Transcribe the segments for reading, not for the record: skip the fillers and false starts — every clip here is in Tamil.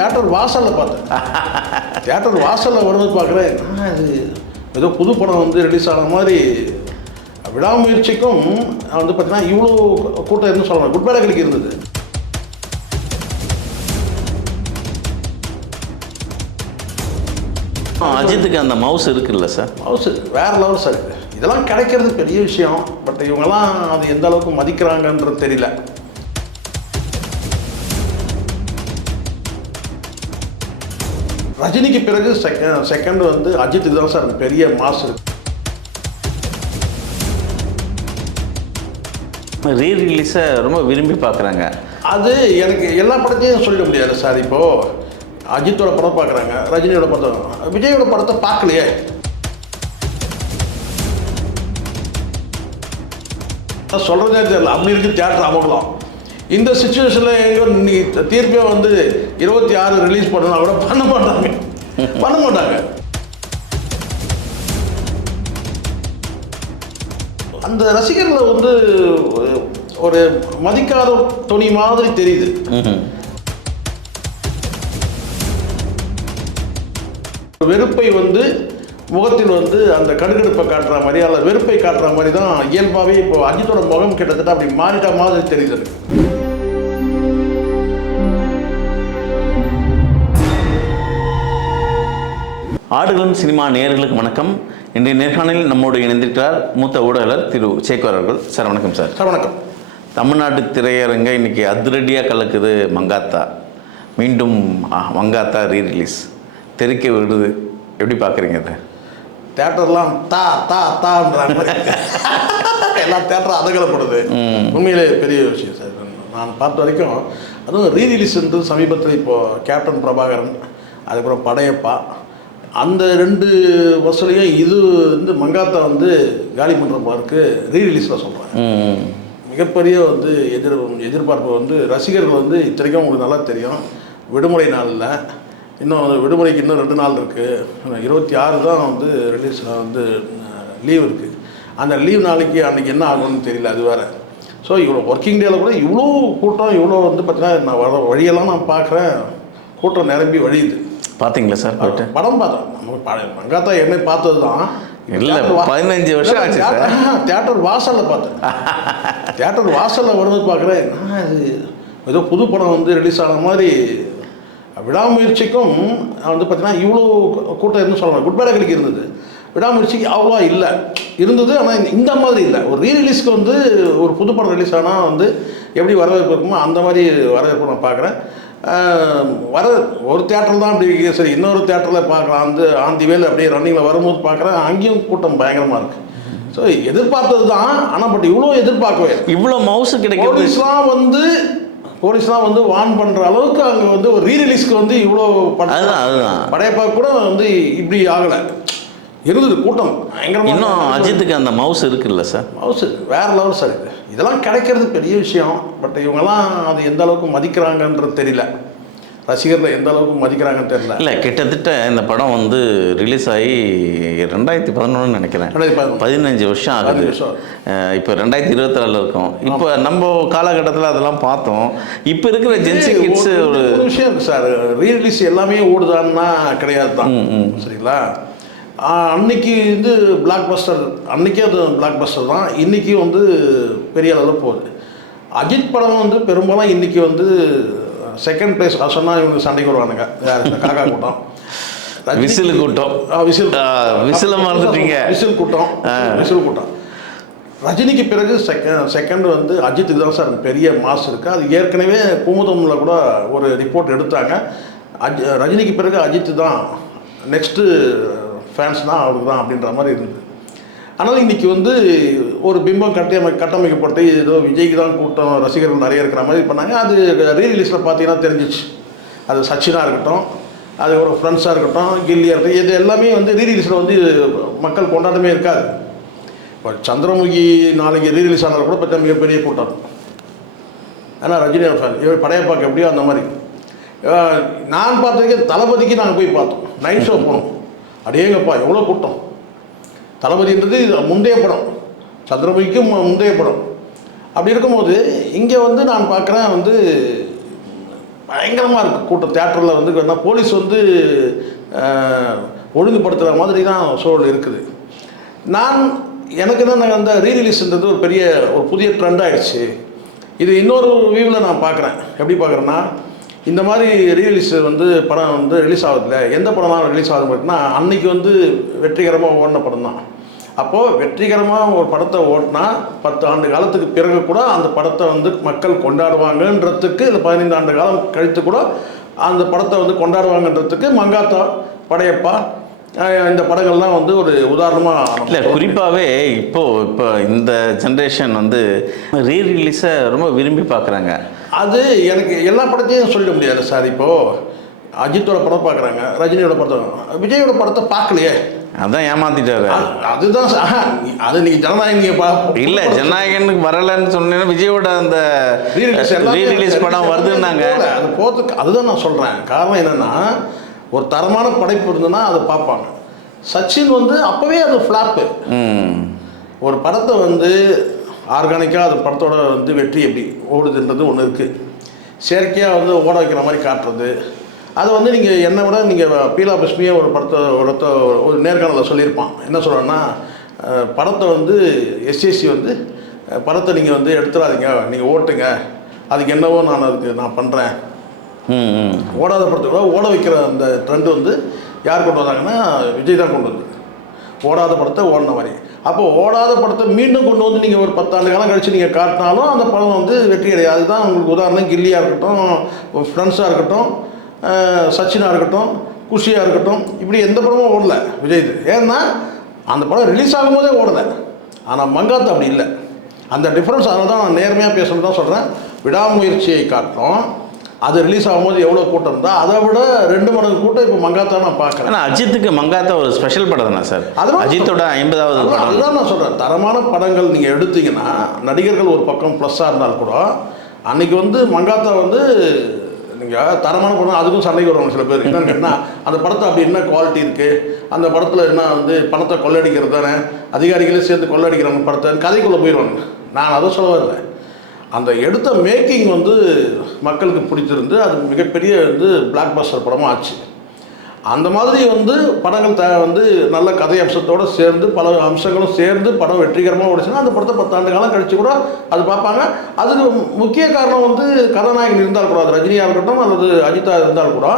தியேட்டர் வாசலில் பார்த்தேன். தியேட்டர் வாசலில் வரும்போது பார்க்குறேன், இது ஏதோ புது படம் வந்து ரிலீஸ் ஆன மாதிரி. விடாமுயற்சிக்கும் வந்து பார்த்தீங்கன்னா இவ்வளோ கூட்டம் இருந்து சொல்லலாம். குட் பேட் இருந்தது. அஜித்துக்கு அந்த மவுஸ் இருக்குல்ல சார்? மவுஸ் வேற லெவல் சார். இதெல்லாம் கிடைக்கிறது பெரிய விஷயம். பட் இவங்கெல்லாம் அது எந்த அளவுக்கு மதிக்கிறாங்கன்றது தெரியல. ரஜினிக்கு பிறகு செகண்ட் வந்து அஜித் தான் சார் பெரிய மாஸ். ரீ ரிலீஸை ரொம்ப விரும்பி பார்க்குறாங்க. அது எனக்கு எல்லா படத்தையும் சொல்லிட முடியாது சார். இப்போது அஜித்தோட படம் பார்க்குறாங்க, ரஜினியோட படம், விஜயோட படத்தை பார்க்கலையே. சொல்கிறதே தெரியல, அப்படி இருக்குது தியேட்டர் அமங்கலம். இந்த சுச்சுவேஷனில் எங்கே நீ தீர்ப்பே வந்து 26 ரிலீஸ் பண்ணணும் கூட பண்ண மாட்டாங்க. அந்த ரசிகர்களை வந்து ஒரு மதிக்காத துணி மாதிரி தெரியுது. வெறுப்பை வந்து முகத்தில் வந்து அந்த கடுகடுப்பை காட்டுற மாதிரி அல்ல வெறுப்பை காட்டுற மாதிரி தான் இயல்பாகவே இப்போ அஜித்தோட முகம் கிட்டத்தட்ட அப்படி மாறிட்ட மாதிரி தெரியுது. ஆடுகளம் சினிமா நேயர்களுக்கு வணக்கம். இன்றைய நேர்காணலில் நம்மோடு இணைந்திருக்கிறார் மூத்த ஊடகர் திரு சேகர் அவர்கள். சார் வணக்கம். சார் சார் வணக்கம். தமிழ்நாட்டு திரையரங்க இன்னைக்கு அதிரடியாக கலக்குது மங்காத்தா. மீண்டும் மங்காத்தா ரீ ரிலீஸ் தெரிக்க விடுது. எப்படி பார்க்குறீங்க அதை? தேட்டர்லாம் தான்றாங்க. எல்லா தேட்டரும் அதகலப்படுது. உண்மையிலே பெரிய விஷயம் சார். நான் பார்த்த வரைக்கும் அதுவும் ரீ ரிலீஸ்ன்றது சமீபத்தில் இப்போது கேப்டன் பிரபாகரன், அதுக்கப்புறம் படையப்பா, அந்த 2 வருஷத்துலையும் இது வந்து மங்காத்தா வந்து காலி பண்ணுற பார்க்கு ரீ ரிலீஸில் சொல்கிறாங்க. மிகப்பெரிய வந்து எதிர்பார்ப்பு வந்து ரசிகர்கள் வந்து இத்தனைக்கும் உங்களுக்கு நல்லா தெரியும். விடுமுறை நாளில் இன்னும் விடுமுறைக்கு இன்னும் 2 நாள் இருக்குது. 26 தான் வந்து ரிலீஸ் வந்து லீவ் இருக்குது. அந்த லீவ் நாளைக்கு அன்றைக்கி என்ன ஆகும்னு தெரியல. அது வேறு. ஸோ இவ்வளோ ஒர்க்கிங் டேயில் கூட இவ்வளோ கூட்டம், இவ்வளோ வந்து பார்த்தீங்கன்னா நான் வழியெல்லாம் நான் பார்க்குறேன், கூட்டம் நிரம்பி வழியுது. பார்த்தீங்களா சார்? போயிட்டு படம் பார்த்தேன். நமக்கு மங்காத்தா என்ன பார்த்தது தான் இல்லை, 15 வருஷம் ஆச்சு. தியேட்டர் வாசலில் பார்த்தேன். தியேட்டர் வாசலில் வரும்போது பார்க்குறேன், இது ஏதோ புது படம் வந்து ரிலீஸ் ஆன மாதிரி. விடாமுயற்சிக்கும் வந்து பார்த்தீங்கன்னா இவ்வளோ கூட்டம் இருந்து சொல்லலாம். குட் பேட் இருந்தது. விடாமுயற்சிக்கு அவ்வளோ இல்லை இருந்தது. ஆனால் இந்த மாதிரி இல்லை. ஒரு ரீ ரிலீஸ்க்கு வந்து ஒரு புது படம் ரிலீஸ் ஆனால் வந்து எப்படி வரவேற்பு இருக்குமோ அந்த மாதிரி வரவேற்பு நான் பார்க்குறேன். ஒரு தேட்டரில் தான் அப்படி சரி, இன்னொரு தேட்டரில் பார்க்கலாம். வந்து ஆந்திவேல் அப்படியே ரன்னிங்கில் வரும்போது பார்க்குறேன், அங்கேயும் கூட்டம் பயங்கரமாக இருக்குது. ஸோ எதிர்பார்த்தது தான். ஆனால் பட் இவ்வளோ எதிர்பார்க்கவே இவ்வளோ மவுசு கிடைக்கும். போலீஸ்லாம் வந்து வார்ன் பண்ணுற அளவுக்கு அங்கே வந்து ஒரு ரீ ரிலீஸ்க்கு வந்து இவ்வளோ படையப்பா கூட வந்து இப்படி ஆகலை இருந்தது கூட்டம் பயங்கரமாக. இன்னும் அஜித்துக்கு அந்த மவுஸ் இருக்குல்ல சார்? மவுஸ் வேறு லெவல் சார். இதெல்லாம் கிடைக்கிறது பெரிய விஷயம். பட் இவங்கெல்லாம் அது எந்த அளவுக்கு மதிக்கிறாங்கன்றது தெரியல. ரசிகர்கள் எந்த அளவுக்கு மதிக்கிறாங்கன்னு தெரியல. இல்லை, கிட்டத்தட்ட இந்த படம் வந்து ரிலீஸ் ஆகி 2011 நினைக்கிறேன். 15 வருஷம் ஆகுது. இப்போ 2024 இருக்கும். இப்போ நம்ம காலகட்டத்தில் அதெல்லாம் பார்த்தோம். இப்போ இருக்கிற ஜென்சி கிட்ஸு ஒரு விஷயம் இருக்குது சார். ரீ ரிலீஸ் எல்லாமே ஓடுதான்னா கிடையாது தான். சரிங்களா? அன்னைக்கு வந்து பிளாக் பஸ்டர், அன்றைக்கே அது பிளாக் பஸ்டர் தான். இன்றைக்கி வந்து பெரிய அளவில் போகுது. அஜித் படம் வந்து பெரும்பாலும் இன்றைக்கி வந்து செகண்ட் பிளேஸ் சொன்னால் இவங்க சண்டைக்கு வருவானுங்க. காக்கா கூட்டம், விசில் கூட்டம், விசில் கூட்டம். ரஜினிக்கு பிறகு செகண்ட் வந்து அஜித்துக்கு தான் சார் பெரிய மாஸ் இருக்குது. அது ஏற்கனவே குமுதமில் கூட ஒரு ரிப்போர்ட் எடுத்தாங்க. ரஜினிக்கு பிறகு அஜித்து தான் நெக்ஸ்ட்டு ஃபேன்ஸ் தான் அவருக்கு தான் அப்படின்ற மாதிரி இருந்தது. ஆனால் இன்றைக்கி வந்து ஒரு பிம்பம் கட்டமைக்கப்பட்டு ஏதோ விஜய்க்கு தான் கூட்டம், ரசிகர்கள் நிறைய இருக்கிற மாதிரி பண்ணாங்க. அது ரீ ரிலீஸில் பார்த்தீங்கன்னா தெரிஞ்சிச்சு. அது சச்சினாக இருக்கட்டும், அது ஒரு ஃப்ரெண்ட்ஸாக இருக்கட்டும், கில்லியாக இருக்கட்டும், இது எல்லாமே வந்து ரீ ரிலீஸில் வந்து மக்கள் கொண்டாட்டமே இருக்காது. இப்போ சந்திரமுகி நாளைக்கு ரீ ரிலீஸ் ஆனால் கூட பார்த்தா மிகப்பெரிய கூட்டம். ஆனால் ரஜினி ஃபேன் படையப்பாக்கு எப்படியோ அந்த மாதிரி. நான் பார்த்ததுக்கு தளபதிக்கு நாங்கள் போய் பார்த்தோம். நைட் ஷோ போனோம். அடேங்கப்பா எவ்வளோ கூட்டம். தளபதின்றது முந்தைய படம், சந்திரமுகிக்கும் முந்தைய படம். அப்படி இருக்கும்போது இங்கே வந்து நான் பார்க்குறேன் வந்து பயங்கரமாக இருக்குது கூட்டம். தியேட்டரில் வந்து என்ன போலீஸ் வந்து ஒழுங்குபடுத்துகிற மாதிரி தான் சூழல் இருக்குது. எனக்கு என்ன அந்த ரீரிலீஸ்ன்றது ஒரு புதிய ட்ரெண்ட் ஆகிடுச்சு. இது இன்னொரு வியூவில் நான் பார்க்குறேன். எப்படி பார்க்குறேன்னா, இந்த மாதிரி ரீரிலீஸ் வந்து படம் வந்து ரிலீஸ் ஆகுதுல்ல, எந்த படம்லாம் ரிலீஸ் ஆகுது பார்த்தீங்கன்னா அன்றைக்கி வந்து வெற்றிகரமாக ஓடின படம் தான். அப்போது வெற்றிகரமாக ஒரு படத்தை ஓட்டினா 10 ஆண்டு காலத்துக்கு பிறகு கூட அந்த படத்தை வந்து மக்கள் கொண்டாடுவாங்கன்றதுக்கு, இல்லை 15 ஆண்டு காலம் கழித்து கூட அந்த படத்தை வந்து கொண்டாடுவாங்கன்றதுக்கு மங்காத்தா, படையப்பா, இந்த படங்கள்லாம் வந்து ஒரு உதாரணமாக. இல்லை, குறிப்பாகவே இப்போ இந்த ஜென்ரேஷன் வந்து ரீரிலீஸை ரொம்ப விரும்பி பார்க்குறாங்க. அது எனக்கு எல்லா படத்தையும் சொல்லிட முடியாது சார். இப்போது அஜித்தோட படம் பார்க்குறாங்க, ரஜினியோட படத்தை, விஜயோட படத்தை பார்க்கலையே, அதான் ஏமாத்திட்டாரு. அதுதான் அது நீங்கள் ஜனநாயகம் நீங்கள் இல்லை, ஜனநாயகனுக்கு வரலைன்னு சொன்னீங்கன்னா விஜயோட அந்த ரீரிலீஸ் படம் வருதுன்னாங்க. அது போகிறதுக்கு அதுதான் நான் சொல்கிறேன். காரணம் என்னென்னா, ஒரு தரமான படைப்பு இருந்ததுன்னா அதை பார்ப்பாங்க. சச்சின் வந்து அப்போவே அது ஃப்ளாப்பு. ஒரு படத்தை வந்து ஆர்கானிக்காக அந்த படத்தோட வந்து வெற்றி எப்படி ஓடுதுன்றது ஒன்று இருக்குது. செயற்கையாக வந்து ஓட வைக்கிற மாதிரி காட்டுறது, அது வந்து நீங்கள் என்னை விட நீங்கள் பீலா பஸ்மியே ஒரு நேர்காணலில் சொல்லியிருப்பான். என்ன சொல்கிறேன்னா, படத்தை வந்து எஸ்எஸ்சி வந்து படத்தை நீங்கள் வந்து எடுத்துடாதீங்க, நீங்கள் ஓட்டுங்க, அதுக்கு என்னவோ நான் பண்ணுறேன். ஓடாத படத்தை கூட ஓட வைக்கிற அந்த ட்ரெண்டு வந்து யார் கொண்டு வந்தாங்கன்னா விஜய் தான் கொண்டு வந்து ஓடாத படத்தை ஓடின மாதிரி. அப்போ ஓடாத படத்தை மீண்டும் கொண்டு வந்து நீங்கள் ஒரு 10 ஆண்டு காலம் கழித்து நீங்கள் காட்டினாலும் அந்த படம் வந்து வெற்றி அடையாது. அதுதான் உங்களுக்கு உதாரணம். கில்லியாக இருக்கட்டும், ஃப்ரெண்ட்ஸாக இருக்கட்டும், சச்சினாக இருக்கட்டும், குஷியாக இருக்கட்டும், இப்படி எந்த படமும் ஓடலை விஜய்து. ஏன்னா அந்த படம் ரிலீஸ் ஆகும்போதே ஓடலை. ஆனால் மங்காத்தா அப்படி இல்லை. அந்த டிஃப்ரென்ஸ். அதனால தான் நான் நேர்மையாக பேசணும் தான் சொல்கிறேன். விடாமுயற்சியை காட்டும். அது ரிலீஸ் ஆகும்போது எவ்வளோ கூட்டம் இருந்தால் அதை விட 2 மடங்கு கூட்டம் இப்போ மங்காத்தா நான் பார்க்குறேன். ஆனால் அஜித்துக்கு மங்காத்தா ஒரு ஸ்பெஷல் படம் தானே சார்? அதெல்லாம் அஜித்தோட 50வது படம். அதுதான் நான் சொல்கிறேன். தரமான படங்கள் நீங்கள் எடுத்தீங்கன்னா, நடிகர்கள் ஒரு பக்கம் ப்ளஸ்ஸாக இருந்தால் கூட, அன்றைக்கி வந்து மங்காத்தா வந்து நீங்கள் தரமான படம், அதுக்கும் சண்டைக்கு வருவாங்க சில பேர். என்னன்னு கேட்டால், அந்த படத்தை அப்படி என்ன குவாலிட்டி இருக்குது, அந்த படத்தில் என்ன வந்து பணத்தை கொள்ளடிக்கிறது தானே, அதிகாரிகளே சேர்ந்து கொள்ளடிக்கிறாங்க படத்தை, கதைக்குள்ளே போயிடுவாங்க. நான் அதை சொல்ல வரல. அந்த எடுத்த மேக்கிங் வந்து மக்களுக்கு பிடிச்சிருந்து அது மிகப்பெரிய வந்து பிளாக் பஸ்டர் படமாக ஆச்சு. அந்த மாதிரி வந்து படங்கள் வந்து நல்ல கதை அம்சத்தோடு சேர்ந்து பல அம்சங்களும் சேர்ந்து படம் வெற்றிகரமாக ஓடிச்சுன்னா அந்த படத்தை 10 ஆண்டு காலம் கழித்து கூட அது பார்ப்பாங்க. அதுக்கு முக்கிய காரணம் வந்து கதாநாயகன் இருந்தால் கூட, அது ரஜினியாக இருக்கட்டும் அல்லது அஜித்தா இருந்தால் கூட,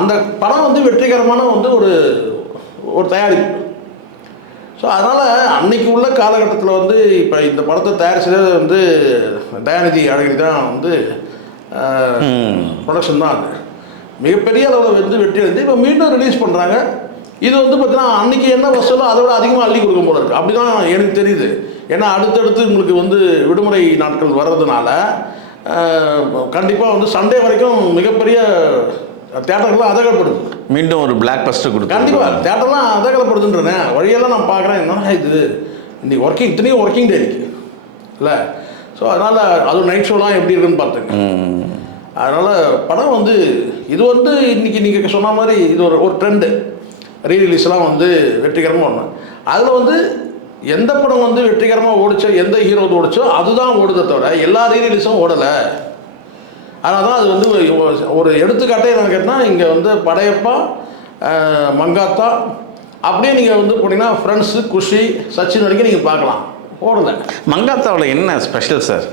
அந்த படம் வந்து வெற்றிகரமான வந்து ஒரு தயாரிப்பு. ஸோ அதனால் அன்றைக்கி உள்ள காலகட்டத்தில் வந்து இப்போ இந்த படத்தை தயாரிச்சதே வந்து தயாநிதி அழகிரி தான் வந்து ப்ரொடக்ஷன் தான். அது மிகப்பெரிய அளவில் வந்து வெற்றி அடைந்து இப்போ மீண்டும் ரிலீஸ் பண்ணுறாங்க. இது வந்து பார்த்தீங்கன்னா அன்றைக்கி என்ன வசூலோ அதை விட அதிகமாக அள்ளி கொடுக்கும் போல இருக்குது. அப்படி தான் எனக்கு தெரியுது. ஏன்னா அடுத்தடுத்து உங்களுக்கு வந்து விடுமுறை நாட்கள் வர்றதுனால கண்டிப்பாக வந்து சண்டே வரைக்கும் மிகப்பெரிய தேட்டர்கள்லாம் அதகப்படுது. மீண்டும் ஒரு பிளாக் பஸ்டர் கொடுத்து கண்டிப்பாக தேட்டர்லாம் அதகப்படுதுன்றேன். வழியெல்லாம் நான் பார்க்குறேன். என்னன்னா இது இன்றைக்கி இத்தனையும் ஒர்க்கிங் டே இருக்குது இல்லை. ஸோ அதனால் அதுவும் நைட் ஷோலாம் எப்படி இருக்குன்னு பார்த்துங்க. அதனால் படம் வந்து இது வந்து இன்றைக்கி நீங்கள் சொன்ன மாதிரி இது ஒரு ட்ரெண்டு. ரீரிலீஸ்லாம் வந்து வெற்றிகரமாக ஓடணும். அதில் வந்து எந்த படம் வந்து வெற்றிகரமாக ஓடிச்சோ, எந்த ஹீரோ ஓடிச்சோ அதுதான் ஓடுதை தவிர எல்லா ரீரிலீஸும் ஓடலை. அதனால் தான் அது வந்து ஒரு எடுத்துக்காட்டே என்னன்னு கேட்டால், இங்கே வந்து படையப்பா, மங்காத்தா, அப்படியே நீங்கள் வந்து போனீங்கன்னா ஃப்ரெண்ட்ஸு, குஷி, சச்சின் வரைக்கும் நீங்கள் பார்க்கலாம். ஓடலை. மங்காத்தாவில் என்ன ஸ்பெஷல் சார்?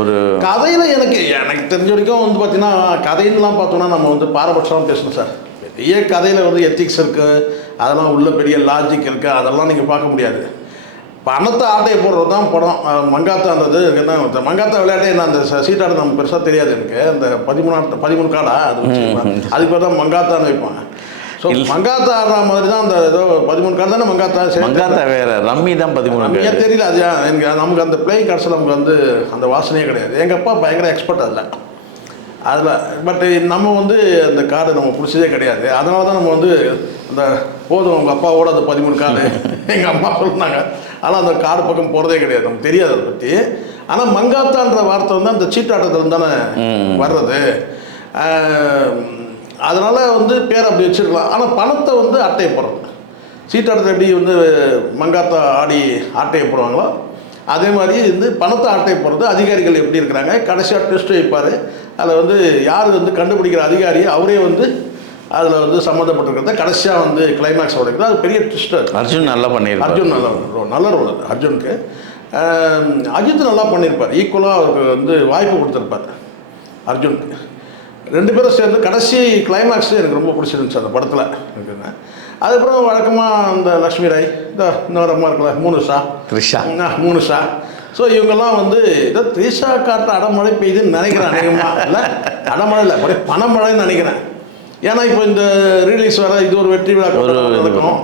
ஒரு கதையில் எனக்கு தெரிஞ்ச வரைக்கும் வந்து பார்த்தீங்கன்னா, கதைன்னுலாம் பார்த்தோன்னா நம்ம வந்து பாரபட்சமாக பேசணும் சார். பெரிய கதையில் வந்து எத்திக்ஸ் இருக்குது, அதெல்லாம் உள்ள பெரிய லாஜிக் இருக்குது, அதெல்லாம் நீங்கள் பார்க்க முடியாது. பணத்தை ஆட்டையை போடுறது தான் படம். மங்காத்தான்றது என்ன, மங்காத்தா விளையாட்டே என்ன, அந்த சீட்டாடு நம்ம பெருசாக தெரியாது எனக்கு. அந்த 13 கார்டா அது அதுக்கு பேர் தான் மங்காத்தான்னு வைப்பாங்க. ஸோ மங்காத்தா ஆடுற மாதிரி தான் அந்த ஏதோ 13 கார்டு தானே மங்காத்தா வேற ரம்மி தான் 13 ஏன் தெரியல. அது எனக்கு நமக்கு அந்த பிளேயிங் கார்ட்ஸில் நமக்கு வந்து அந்த வாசனையே கிடையாது. எங்கள் அப்பா பயங்கர எக்ஸ்பர்ட் அதில். பட் நம்ம வந்து அந்த கார்டு நம்ம பிடிச்சதே கிடையாது. அதனால தான் நம்ம வந்து அந்த போதும் உங்கள் அப்பாவோட அந்த 13 கார்டு எங்கள் அம்மா சொன்னாங்க. ஆனால் அந்த கார்டு பக்கம் போகிறதே கிடையாது, நமக்கு தெரியாது அதை பற்றி. ஆனால் மங்காத்தான்ற வார்த்தை வந்து அந்த சீட்டாட்டத்தில் தானே வர்றது. அதனால் வந்து பேர் அப்படி வச்சுருக்கலாம். ஆனால் பணத்தை வந்து அட்டையை போடுறது, சீட்டாட்டத்தை எப்படி வந்து மங்காத்தா ஆடி ஆட்டையை போடுவாங்களோ அதே மாதிரி வந்து பணத்தை ஆட்டையை போடுறது. அதிகாரிகள் எப்படி இருக்கிறாங்க, கடைசியாக டெஸ்ட் வைப்பார், அதில் வந்து யார் வந்து கண்டுபிடிக்கிற அதிகாரி அவரே வந்து அதில் வந்து சம்மந்தப்பட்டிருக்கிறத கடைசியாக வந்து கிளைமேக்ஸ் உடைக்கிறது. அது பெரிய ட்விஸ்டர். அர்ஜுன் நல்லா பண்ணியிருப்பார். அர்ஜுன் நல்ல ரோல் அது அர்ஜுனுக்கு. அஜித் நல்லா பண்ணியிருப்பார். ஈக்குவலாக அவருக்கு வந்து வாய்ப்பு கொடுத்துருப்பார் அர்ஜுனுக்கு. 2 பேரும் சேர்ந்து கடைசி கிளைமேக்ஸ் எனக்கு ரொம்ப பிடிச்சிருந்துச்சு அந்த படத்தில் இருக்குங்க. அதுக்கப்புறம் வழக்கமாக அந்த லக்ஷ்மி ராய் இன்னொரு அம்மா இருக்கல மூனுஷா. ஸோ இவங்கெல்லாம் வந்து ஏதோ த்ரிஷா காட்ட அடமழை பெய்யுதுன்னு நினைக்கிறேன். அநேகமாக இல்லை, அடமழை இல்லை, ஒரே பணமழைன்னு நினைக்கிறேன். ஏன்னா இப்போ இந்த ரீலீஸ் வர இது ஒரு வெற்றி விழா இருக்கும்,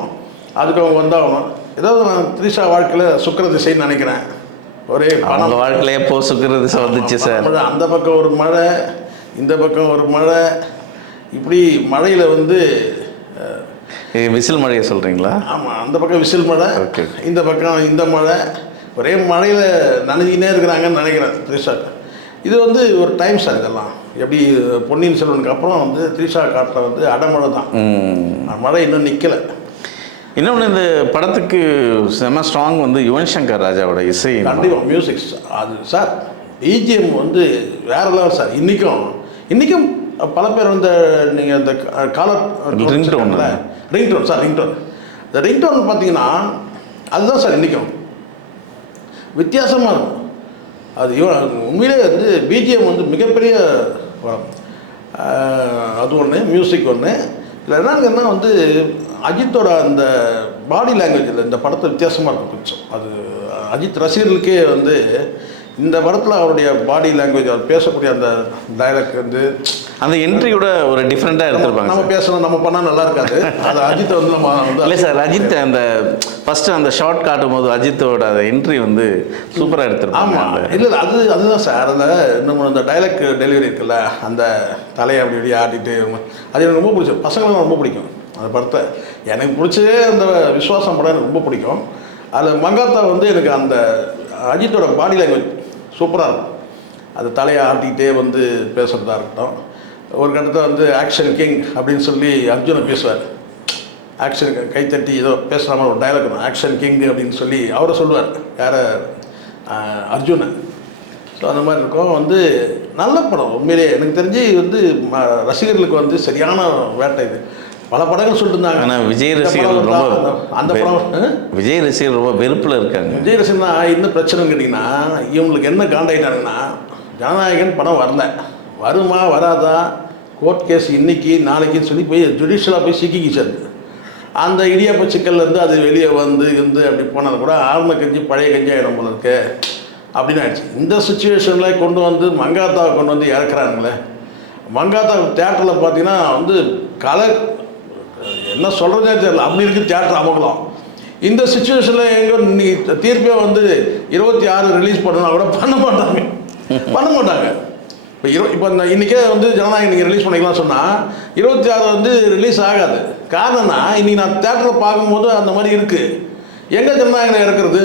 அதுக்கு அவங்க வந்தாகணும். ஏதாவது நான் த்ரிஷா வாழ்க்கையில் சுக்கர திசைன்னு நினைக்கிறேன். ஒரே பணம் வாழ்க்கையிலே எப்போ சுக்கர திசை வந்துச்சு சார். அந்த பக்கம் ஒரு மழை, இந்த பக்கம் ஒரு மழை, இப்படி மழையில் வந்து விசில் மழையை சொல்கிறீங்களா? ஆமாம், அந்த பக்கம் விசில் மழை, இந்த பக்கம் இந்த மழை, ஒரே மழையில் நனைஞ்சினே இருக்கிறாங்கன்னு நினைக்கிறேன் த்ரிஷா. இது வந்து ஒரு டைம் சார். இதெல்லாம் எப்படி பொன்னியின் செல்வனுக்கு அப்புறம் வந்து த்ரிஷா காட்டில் வந்து அடமழை தான், மழை இன்னும் நிற்கலை. இன்னொன்று இந்த படத்துக்கு செம ஸ்ட்ராங் வந்து யுவன் சங்கர் ராஜாவோட இசை. கண்டிப்பாக மியூசிக் அது சார். பிஜிஎம் வந்து வேற லெவல் சார். இன்றைக்கும் பல பேர் வந்து நீங்கள் இந்த காலர் ரிங்டோன் சார், இந்த ரிங்டோன் பார்த்தீங்கன்னா அதுதான் சார் இன்றைக்கும் வித்தியாசமாக இருக்கும். அது உண்மையிலே வந்து பிஜிஎம் வந்து மிகப்பெரிய வரம். அது ஒன்று, மியூசிக் ஒன்று. இல்லை என்னங்கன்னா வந்து அஜித்தோட அந்த பாடி லாங்குவேஜில் இந்த படத்தை வித்தியாசமாக இருக்கும் கொஞ்சம். அது அஜித் ரசிகர்களுக்கே வந்து இந்த படத்தில் அவருடைய பாடி லாங்குவேஜ், அவர் பேசக்கூடிய அந்த டைலாக் வந்து அந்த என்ட்ரியோட ஒரு டிஃப்ரெண்ட்டாக எடுத்துருப்பாங்க. நம்ம பேசணும், நம்ம பண்ணால் நல்லா இருக்காது. அது அஜித்தை வந்து நம்ம வந்து இல்லை சார், அஜித் அந்த ஃபஸ்ட்டு அந்த ஷார்ட் காட்டும் போது அஜித்தோட அந்த என்ட்ரி வந்து சூப்பராக எடுத்துருப்பாங்க. ஆமாம், இல்லை அதுதான் சார். அந்த நம்ம அந்த டைலாக் டெலிவரி இருக்குல்ல, அந்த தலையை அப்படி இப்படி ஆட்டிட்டு, அது எனக்கு ரொம்ப பிடிக்கும். பசங்களும் ரொம்ப பிடிக்கும் அந்த படத்தை. எனக்கு பிடிச்சதே அந்த விஸ்வாசம் படம் எனக்கு ரொம்ப பிடிக்கும். அதில் மங்காத்தா வந்து எனக்கு அந்த அஜித்தோட பாடி லாங்குவேஜ் சூப்பராக இருக்கும். அது தலையை ஆட்டிக்கிட்டே வந்து பேசுகிறதா இருக்கட்டும். ஒரு கட்டத்தில் வந்து ஆக்ஷன் கிங் அப்படின்னு சொல்லி அர்ஜுனை பேசுவார். ஆக்ஷன் கைத்தட்டி ஏதோ பேசுகிற மாதிரி ஒரு டைலாக் இருக்கும், ஆக்ஷன் கிங் அப்படின்னு சொல்லி அவரை சொல்லுவார். யாரை? அர்ஜுனை. ஸோ அந்த மாதிரி இருக்கும். வந்து நல்ல படம் உண்மையிலேயே. எனக்கு தெரிஞ்சு வந்து ரசிகர்களுக்கு வந்து சரியான வேட்டை. இது பல படங்கள் சொல்லிட்டு இருந்தாங்க. ஆனால் விஜய் ரசிகர்கள் ரொம்ப அந்த படம் விஜய் ரசிகர் ரொம்ப வெறுப்பில் இருக்காங்க. விஜய் ரசிகர்னா என்ன பிரச்சனைன்னு கேட்டிங்கன்னா, இவங்களுக்கு என்ன காண்டாயிட்டாங்கன்னா, ஜனநாயகன் படம் வரல, வருமா வராதா, கோர்ட் கேஸ் இன்னைக்கு நாளைக்குன்னு சொல்லி போய் ஜுடிஷியலாக போய் சிக்கிக்கிச்சு. அந்த இடியாப்ப சிக்கல்லேருந்து அது வெளியே வந்து அப்படி போனது கூட ஆர்ம கஞ்சி பழைய கஞ்சி ஆகிடும் போல இருக்கு அப்படின்னு ஆயிடுச்சு. இந்த சுச்சுவேஷனில் கொண்டு வந்து மங்காத்தாவை கொண்டு வந்து இறக்குறாங்களே. மங்காத்தா தேட்டரில் பார்த்தீங்கன்னா வந்து என்ன சொல்கிறதே தெரியல, அப்படி இருக்குது தேட்டர் அமங்கலம். இந்த சுச்சுவேஷனில் எங்கே இன்னைக்கு தீர்ப்பே வந்து 26 ரிலீஸ் பண்ணணும் கூட பண்ண மாட்டாங்க. இப்போ இன்றைக்கே வந்து ஜனநாயகம் நீங்கள் ரிலீஸ் பண்ணிக்கலாம் சொன்னால் 26 வந்து ரிலீஸ் ஆகாது. காரணம்னா இன்றைக்கி நான் தேட்டரில் பார்க்கும்போது அந்த மாதிரி இருக்குது. எங்கே ஜனநாயகனை இறக்குறது?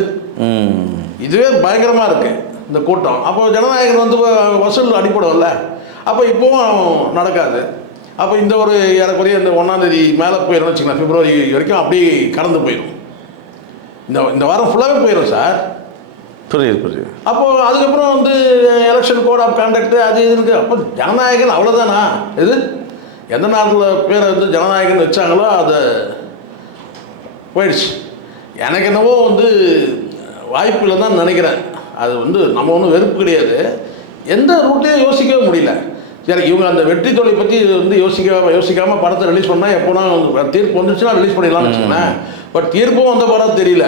இதுவே பயங்கரமாக இருக்குது இந்த கூட்டம். அப்போ ஜனநாயகன் வந்து வசூல் அடிப்படையில் அப்போ இப்போவும் நடக்காது. அப்போ இந்த ஒரு ஏறக்குறைய இந்த 1ஆம் தேதி மேலே போயிடும்னு வச்சுக்கலாம், பிப்ரவரி வரைக்கும் அப்படியே கடந்து போயிடும். இந்த வாரம் ஃபுல்லாகவே போயிடும் சார். புரியுது. அப்போது அதுக்கப்புறம் வந்து எலெக்ஷன் கோட் ஆஃப் கான்டக்ட் அது இது இருக்குது. அப்போ ஜனநாயகன் அவ்வளோதானா? இது எந்த நாட்டில் பேரை வந்து ஜனநாயகன் வச்சாங்களோ அது போயிடுச்சு. எனக்கு என்னவோ வந்து வாய்ப்பு இல்லை தான் நினைக்கிறேன். அது வந்து நம்ம ஒன்றும் வெறுப்பு கிடையாது, எந்த ரூட்லேயும் யோசிக்கவே முடியல. சரி, இவங்க அந்த வெற்றி தொலை பற்றி வந்து யோசிக்காமல் படத்தை ரிலீஸ் பண்ணால் எப்போனா தீர்ப்பு வந்துச்சுன்னா ரிலீஸ் பண்ணிடலாம்னு வச்சுக்கோங்களேன். பட் தீர்ப்பும் வந்த படம் தெரியல.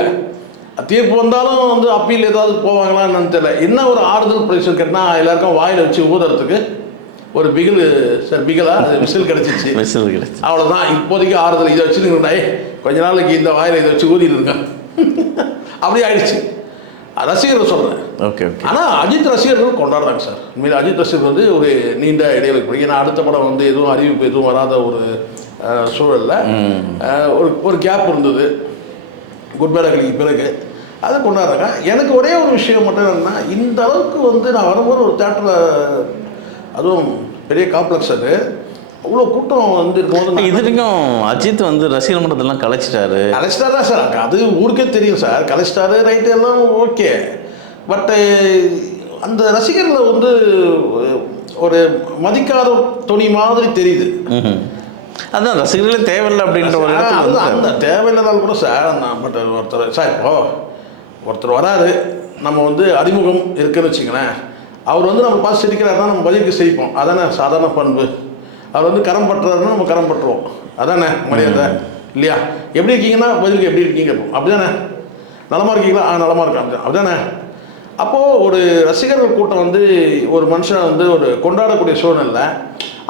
தீர்ப்பு வந்தாலும் வந்து அப்பீல் ஏதாவது போவாங்களான்னு என்னன்னு தெரியல. என்ன ஒரு ஆறுதல் ப்ரைஸ் கேட்டால் எல்லாருக்கும் வாயில் வச்சு ஊதுறதுக்கு ஒரு பிகில் சார், பிகிலா அது விசில் கிடச்சிச்சு, அவ்வளோதான். இப்போதைக்கு ஆறுதல் இதை வச்சுருந்தா கொஞ்ச நாளைக்கு இந்த வாயில் இதை வச்சு ஊதிடுங்க அப்படி ஆயிடுச்சு. ரசிகர்கள் சொல்கிறேன். ஓகே. ஆனால் அஜித் ரசிகர்கள் கொண்டாடுறாங்க சார். உண்மையில் அஜித் ரசிகர்கள் வந்து ஒரு நீண்ட இடைவெளி பிடிக்கும். ஏன்னா அடுத்த படம் வந்து எதுவும் அறிவிப்பு எதுவும் வராத ஒரு சூழலில் ஒரு கேப் இருந்தது குட் பை அகலிக்கு பிறகு. அதை கொண்டாடுறாங்க. எனக்கு ஒரே ஒரு விஷயம் மட்டும் என்னன்னா, இந்த அளவுக்கு வந்து நான் வரும்போது ஒரு தேட்டரில், அதுவும் பெரிய காம்ப்ளெக்ஸ், அது அவ்வளோ கூட்டம் வந்து இருக்கும்போது இது வரைக்கும் அஜித் வந்து ரசிகர் மன்றத்தெல்லாம் கலைச்சிட்டாரு தான் சார். அது ஊருக்கே தெரியும் சார். கலைச்சிட்டாரு, ரைட்டு, எல்லாம் ஓகே. பட்டு அந்த ரசிகர்களை வந்து ஒரு மதிக்காத துணி மாதிரி தெரியுது. அதான் ரசிகர்களே தேவையில்லை அப்படின்ற ஒரு இடத்துல அது வந்து அந்த தேவையில்லாதால் கூட சார், நான் பட் ஒருத்தர் சார் இப்போ ஒருத்தர் வராரு, நம்ம வந்து அறிமுகம் இருக்குன்னு வச்சுங்களேன், அவர் வந்து நம்ம பார்த்து சிரிக்கிறாருன்னா நம்ம பதிலுக்கு சிரிப்போம், அதானே சாதாரண பண்பு. அவர் வந்து கரம் பட்டுறாருன்னா நம்ம கரம் பட்டுருவோம், அதானே மரியாதை இல்லையா? எப்படி இருக்கீங்கன்னா பதிலுக்கு எப்படி இருக்கீங்க அப்படி தானே? நலமாக இருக்கீங்களா? நலமாக இருக்காங்க அப்படிதானே? அப்போது ஒரு ரசிகர்கள் கூட்டம் வந்து ஒரு மனுஷன் வந்து ஒரு கொண்டாடக்கூடிய சூழ்நிலை,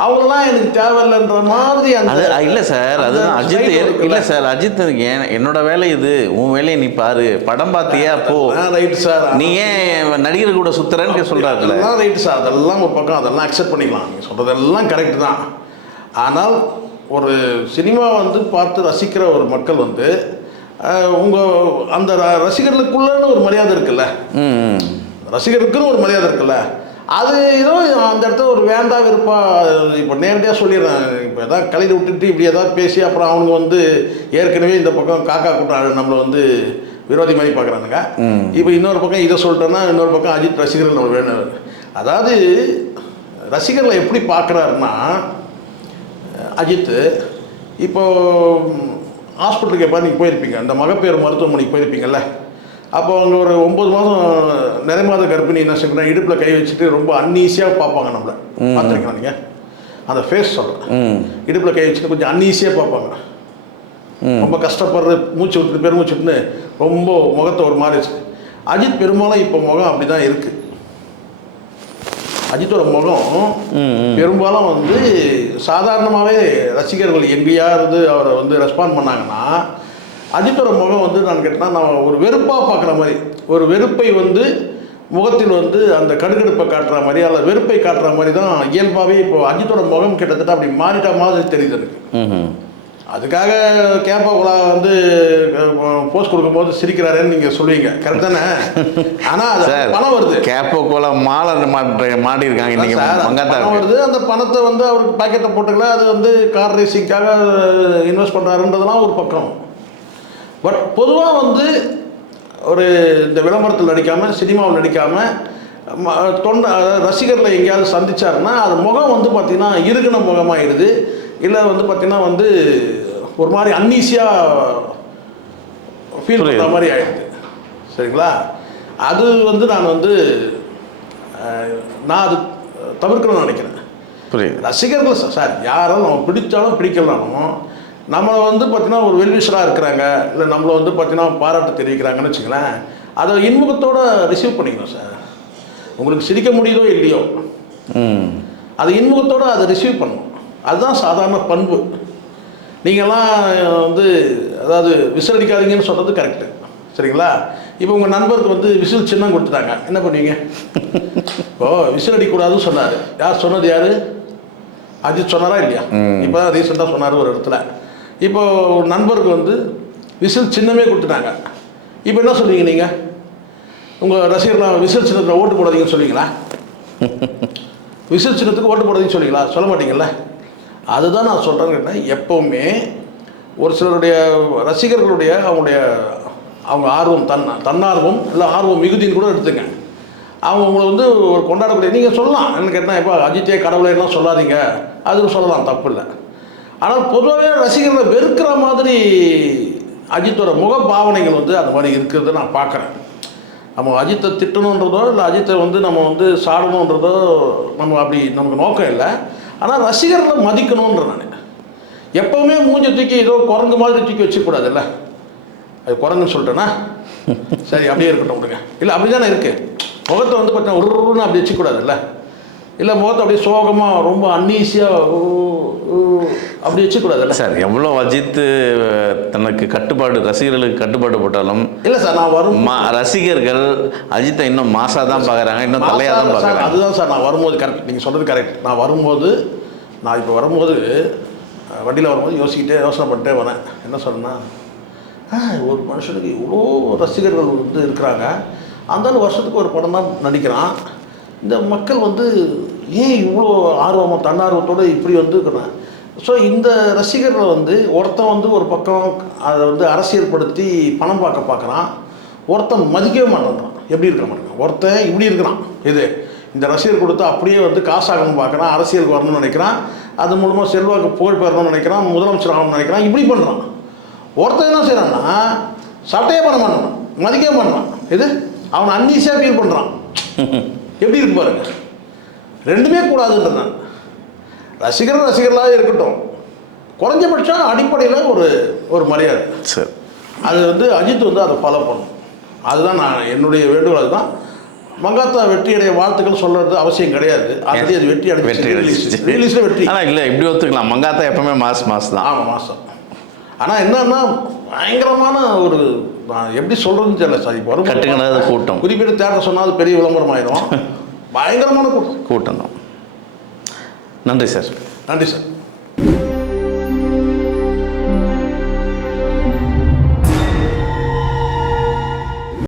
அவங்களாம் எனக்கு தேவையில்லைன்ற மாதிரி அது இல்லை சார், அதுதான் அஜித் இல்லை சார், அஜித் என்னோட வேலை இது, உன் வேலையை நீ பாரு, படம் பார்த்தியா போ, ரைட்டு சார், நீ ஏன் நடிகர் கூட சுத்துறன்னு சொல்கிறாருல்ல. அதெல்லாம் ரைட்டு சார், அதெல்லாம் ஒரு பக்கம், அதெல்லாம் அக்செப்ட் பண்ணிக்கலாம், நீங்கள் சொல்கிறதெல்லாம் கரெக்டு தான். ஆனால் ஒரு சினிமா வந்து பார்த்து ரசிக்கிற ஒரு மக்கள் வந்து உங்கள் அந்த ரசிகர்களுக்குள்ளன்னு ஒரு மரியாதை இருக்குல்ல, ரசிகருக்குன்னு ஒரு மரியாதை இருக்குல்ல, அது ஏதோ அந்த இடத்துல ஒரு வேண்டாம் விருப்பா. இப்போ நேரடியாக சொல்லிடுறேன், இப்போ எதாவது கலையில் விட்டுட்டு இப்படி எதாவது பேசி அப்புறம் அவனுங்க வந்து ஏற்கனவே இந்த பக்கம் காக்கா கூட்டம் நம்மளை வந்து விரோதி மாதிரி பார்க்குறானுங்க. இப்போ இன்னொரு பக்கம் இதை சொல்லிட்டோன்னா இன்னொரு பக்கம் அஜித் ரசிகர்கள் நம்ம வேணும். அதாவது ரசிகர்களை எப்படி பார்க்குறாருன்னா, அஜித்து இப்போது ஹாஸ்பிட்டலுக்கு எப்போ நீங்கள் போயிருப்பீங்க, இந்த மகப்பேறு மருத்துவமனைக்கு போயிருப்பீங்கள்ல, அப்போ அவங்க ஒரு 9 மாதம் நிறைமாத கர்ப்பிணி என்ன செய்யணும், இடுப்பில் கை வச்சுட்டு ரொம்ப அன்ஈஸியாக பார்ப்பாங்க நம்மளை, பார்த்துருக்கலாம் நீங்கள் அந்த ஃபேஸ் சொல்கிறேன், இடுப்பில் கை வச்சுட்டு கொஞ்சம் அன்ஈஸியாக பார்ப்பாங்க, ரொம்ப கஷ்டப்படுற மூச்சு விட்டு பெருமூச்சு விட்டுன்னு ரொம்ப முகத்தை ஒரு மாதிரி வச்சு. அஜித் பெரும்பாலும் இப்போ முகம் அப்படி தான் இருக்குது. அஜித்தோட முகம் பெரும்பாலும் வந்து சாதாரணமாகவே ரசிகர்கள் எங்கேயாவது அவரை வந்து ரெஸ்பாண்ட் பண்ணாங்கன்னா, அஜித்தோட முகம் வந்து நான் கேட்டேன்னா நான் ஒரு வெறுப்பாக பார்க்குற மாதிரி, ஒரு வெறுப்பை வந்து முகத்தில் வந்து அந்த கடுகடுப்பை காட்டுற மாதிரி அல்லது வெறுப்பை காட்டுற மாதிரி தான் இயல்பாகவே இப்போ அஜித்தோட முகம் கிட்டத்தட்ட அப்படி மாறிட்ட மாதிரி தெரியுது எனக்கு. அதுக்காக கேப்பாக்குலா வந்து போஸ்ட் கொடுக்கும்போது சிரிக்கிறாருன்னு நீங்கள் சொல்லுவீங்க, கரெக்ட் தானே? ஆனால் அது பணம் வருது, கேப்பாக்குலா மாலை மாடி இருக்காங்க இன்னைக்கு, பணம் வருது. அந்த பணத்தை வந்து அவருக்கு பாக்கெட்டை போட்டுக்கல, அது வந்து கார் ரேசிங்காக இன்வெஸ்ட் பண்ணுறாருன்றதுலாம் ஒரு பக்கம். பட் பொதுவாக வந்து ஒரு இந்த விளம்பரத்தில் நடிக்காமல் சினிமாவில் நடிக்காமல் ரசிகர்களை எங்கேயாவது சந்திச்சாருன்னா அது முகம் வந்து பார்த்திங்கன்னா இறுகின முகமாகிடுது, இல்லை வந்து பார்த்திங்கன்னா வந்து ஒரு மாதிரி அன்னீஸியாக ஃபீல் பண்ணுற மாதிரி ஆகிடுது. சரிங்களா? அது வந்து நான் வந்து நான் அது தவிர்க்கணும்னு நினைக்கிறேன். புரியுது. ரசிகர்கள் சார் யாரும் நம்ம பிடிச்சாலும் பிடிக்கலாலும் நம்மளை வந்து பார்த்திங்கன்னா ஒரு வெல்விஷராக இருக்கிறாங்க, இல்லை நம்மளை வந்து பார்த்திங்கன்னா பாராட்டு தெரிவிக்கிறாங்கன்னு வச்சுங்களேன், அதை இன்முகத்தோடு ரிசீவ் பண்ணிக்கணும் சார். உங்களுக்கு சிரிக்க முடியுதோ இல்லையோ அது இன்முகத்தோடு அதை ரிசீவ் பண்ணணும், அதுதான் சாதாரண பண்பு. நீங்கள்லாம் வந்து அதாவது விசில் அடிக்காதீங்கன்னு சொல்கிறது கரெக்டு, சரிங்களா? இப்போ உங்கள் நண்பருக்கு வந்து விசில் சின்னம் கொடுத்துட்டாங்க, என்ன பண்ணுவீங்க? இப்போது விசில் அடிக்கக்கூடாதுன்னு சொன்னார், யார் சொன்னது? யார்? அஜித் சொன்னாரா இல்லையா? இப்போ தான் ரீசெண்டாக சொன்னார் ஒரு இடத்துல. இப்போ நண்பருக்கு வந்து விசில் சின்னமே கொடுத்துட்டாங்க, இப்போ என்ன சொல்லுவீங்க நீங்கள்? உங்கள் ரசிகர்லாம் விசில் சின்னத்தில் ஓட்டு போடாதீங்கன்னு சொல்லுவீங்களா? விசில் சின்னத்துக்கு ஓட்டு போடாதீங்கன்னு சொல்லுவீங்களா? சொல்ல மாட்டீங்கல்ல. அதுதான் நான் சொல்கிறேன்னு கேட்டேன். எப்போவுமே ஒரு சிலருடைய ரசிகர்களுடைய அவங்க ஆர்வம் தன்னார்வம் இல்லை ஆர்வம் மிகுதின்னு கூட எடுத்துங்க, அவங்க உங்களை வந்து ஒரு கொண்டாடக்கூடிய நீங்கள் சொல்லலாம். என்ன கேட்டால் இப்போ அஜித்தே கடவுளேலாம் சொல்லாதீங்க, அதுக்கு சொல்லலாம், தப்பு இல்லை. ஆனால் பொதுவாகவே ரசிகர்களை வெறுக்கிற மாதிரி அஜித்தோட முக பாவனைகள் வந்து அந்த மாதிரி இருக்கிறத நான் பார்க்குறேன். நம்ம அஜித்தை திட்டணுன்றதோ இல்லை அஜித்தை வந்து நம்ம வந்து சாடணுன்றதோ நம்ம அப்படி நமக்கு நோக்கம் இல்லை. ஆனால் ரசிகர்களை மதிக்கணுன்ற நான் எப்போவுமே மூஞ்ச தூக்கி ஏதோ குரங்கு மாதிரி தூக்கி வச்சுக்கூடாதுல்ல, அது குரங்குன்னு சொல்லிட்டேன்னா சரி அப்படியே இருக்கட்டும் விடுங்க, இல்லை அப்படி தானே இருக்குது. முகத்தை வந்து பார்த்தீங்கன்னா உருன்னு அப்படி வச்சுக்கூடாதுல்ல, இல்லை முகத்தை அப்படியே சோகமாக ரொம்ப அன்னீஸியாக அப்படி வச்சுக்கூடாதுல்ல சார். எவ்வளோ அஜித் தனக்கு கட்டுப்பாடு, ரசிகர்களுக்கு கட்டுப்பாடு போட்டாலும் இல்லை சார், நான் ரசிகர்கள் அஜித்தை இன்னும் மாசாக தான் பார்க்குறாங்க, இன்னும் தலையாக தான் பார்க்குறாங்க. அதுதான் சார், நான் வரும்போது கரெக்ட், நீங்கள் சொல்கிறது கரெக்ட். நான் இப்போ வரும்போது வண்டியில் வரும்போது யோசனை பண்ணிட்டே வரேன். என்ன சொன்னேன்னா, ஒரு மனுஷனுக்கு இவ்வளோ ரசிகர்கள் வந்து இருக்கிறாங்க, அந்த வருஷத்துக்கு ஒரு படம் தான் நடிக்கிறான், இந்த மக்கள் வந்து ஏன் இவ்வளோ ஆர்வமாக தன்னார்வத்தோடு இப்படி வந்து இருக்கிறான். ஸோ இந்த ரசிகர்கள் வந்து ஒருத்தன் வந்து ஒரு பக்கம் அதை வந்து அரசியல்படுத்தி பணம் பார்க்குறான், ஒருத்தன் மதிக்கவே மாட்டேங்கிறான். எப்படி இருக்க மாட்டேங்கிறான், ஒருத்தன் இப்படி இருக்கிறான், இது இந்த ரசிகர் கொடுத்து அப்படியே வந்து காசாகணும்னு பார்க்குறான், அரசியலுக்கு வரணும்னு நினைக்கிறான், அது மூலமாக செல்வாக்கு புகழ் பெறணும்னு நினைக்கிறான், முதலமைச்சர் ஆகணும்னு நினைக்கிறான், இப்படி பண்ணுறான். ஒருத்தர் என்ன செய்கிறான்னா சட்டையே பண்ண மாட்டான், மதிக்கவே மாட்டான். இது அவன் அன்னீஸியாக ஃபீல் பண்ணுறான். எப்படி இருக்கு பாருங்க. ரெண்டுமே கூடாதுன்றான். ரசிகர்களாக இருக்கட்டும், குறைஞ்சபட்சம் அடிப்படையில் ஒரு மரியாதை. சரி, அது வந்து அஜித் வந்து அதை ஃபாலோ பண்ணும். அதுதான் நான் என்னுடைய வேண்டுகோள். அதுதான். மங்காத்தா வெற்றியடைய வாழ்த்துக்கள் சொல்கிறது அவசியம் கிடையாது. ஆல்ரெடி அது வெற்றி அடைஞ்சிச்சு. ரிலீஸில் வெற்றி. ஆனால் இல்லை இப்படி ஒத்துக்கலாம், மங்காத்தா எப்பவுமே மாஸ் தான். ஆமாம், மாதம். ஆனால் என்னன்னா பயங்கரமான ஒரு, நான் எப்படி சொல்கிறதுன்னு தெரியல சார். இப்போ வரும் கட்டுக்கணாத கூட்டம். குறிப்பிட்ட தேட்டர் சொன்னால் அது பெரிய விளம்பரம் ஆயிடும். பயங்கரமான கூட்டம் தான். நன்றி சார். நன்றி சார்.